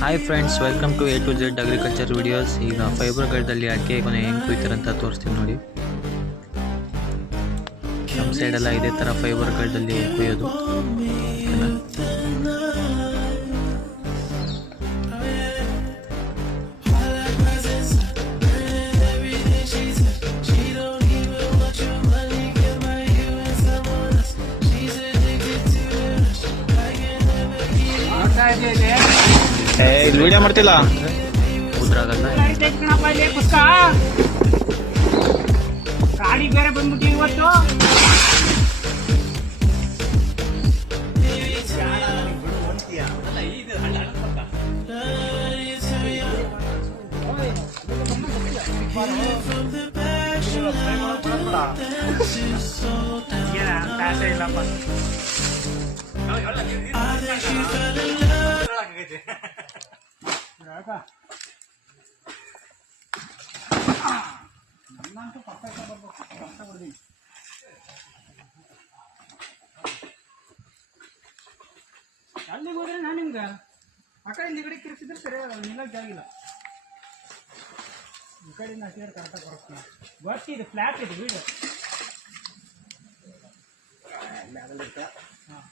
Hi friends, welcome to A to Z agriculture videos. ಈಗ fibre ಗಾರ್ಡಲ್ಲಿ ಅಡಿಕೆ ಕೊನೆ ಹೆಂಗೆ ಕುಯ್ತಾರಂತ ತೋರಿಸ್ತೀನಿ ನೋಡಿ. ನಮ್ಮ ಸೈಡೆಲ್ಲ ಇದೇ ಥರ ಫೈಬರ್ ಗಾರ್ಡಲ್ಲಿ ಕುಯ್ಯೋದು. ಇದು ವಿಡಿಯೋ ಮಾಡ್ತಿಲ್ಲ ಉದ್ರಾಗಲ್ಲ. ಗಾಡಿ ಬೇರೆ ಬಂದ್ಬಿಟ್ಟು ಇವತ್ತು ಇಲ್ಲಪ್ಪ. ಅಲ್ಲಿಗೆ ಹೋದ್ರೆ ನಾನು ನಿಮ್ಗೆ ಆ ಕಡೆ ಈ ಕಡೆ ಕಿರಿಸಿದ್ರೆ ಸರಿ ನಿಲ್ಲಕ್ಕೆ ಜಾಗಿಲ್ಲ. ಈ ಕಡೆಯಿಂದ ಹಾಕಿದ್ರೆ ಕರೆಕ್ಟಾಗಿ ಬರುತ್ತೆ. ಗೊತ್ತಿ ಇದು ಫ್ಲ್ಯಾಟ್ ಇದು ವೀಡು. ಹಾಂ